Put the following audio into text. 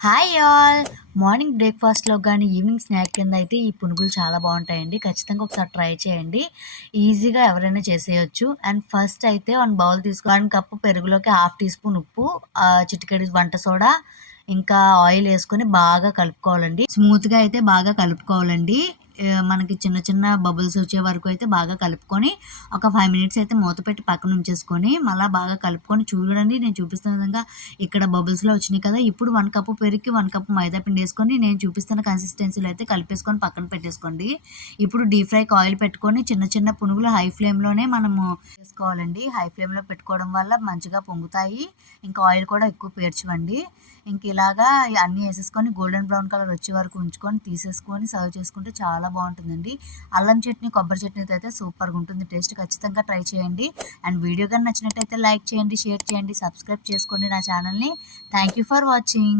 Hi all. Morning బ్రేక్‌ఫాస్ట్‌లో గానీ, evening snack కింద అయితే ఈ పునుగులు చాలా బావుంటాయండి. ఖచ్చితంగా ఒకసారి ట్రై చేయండి. ఈజీగా ఎవరైనా చేసేయొచ్చు. అండ్ ఫస్ట్ అయితే 1 బౌల్ 1 కప్పు పెరుగులోకి హాఫ్ టీ స్పూన్ ఉప్పు, చిటికెడు వంట సోడా, ఇంకా ఆయిల్ ఏసుకొని బాగా కలుపుకోవాలండి. స్మూత్‌గా అయితే బాగా కలుపుకోవాలండి. మనకి చిన్న చిన్న బబుల్స్ వచ్చే వరకు అయితే బాగా కలుపుకొని, ఒక 5 మినిట్స్ అయితే మూత పెట్టి పక్కన ఉంచేసుకొని, మళ్ళా బాగా కలుపుకొని చూడండి నేను చూపిస్తున్న విధంగా ఇక్కడ బబుల్స్‌లా వచ్చినాయి కదా! ఇప్పుడు 1 కప్పు పెరుగుకి 1 కప్పు మైదా పిండేసుకొని, నేను చూపిస్తున్న కన్సిస్టెన్సీలో అయితే కలిపేసుకొని పక్కన పెట్టేసుకోండి. ఇప్పుడు డీప్ ఫ్రైకి ఆయిల్ పెట్టుకొని చిన్న చిన్న పునుగులు హై ఫ్లేమ్‌లోనే మనము చేసుకోవాలండి. హై ఫ్లేమ్‌లో పెట్టుకోవడం వల్ల మంచిగా పొంగుతాయి. ఇంకా ఆయిల్ కూడా ఎక్కువ పీల్చవండి. ఇంక ఇలాగా అన్నీ ఏసేసుకొని గోల్డెన్ బ్రౌన్ కలర్ వచ్చే వరకు ఉంచుకొని, తీసేసుకొని సర్వ్ చేసుకుంటే చాలా బావుంటుందండి. అల్లం చట్నీ, కొబ్బరి చట్నీతో అయితే సూపర్‌గా ఉంటుంది టేస్ట్. ఖచ్చితంగా ట్రై చేయండి. అండ్ వీడియో గాని నచ్చినట్టయితే లైక్ చేయండి, షేర్ చేయండి, సబ్స్క్రైబ్ చేసుకోండి నా ఛానల్‌ని. Thank you for watching.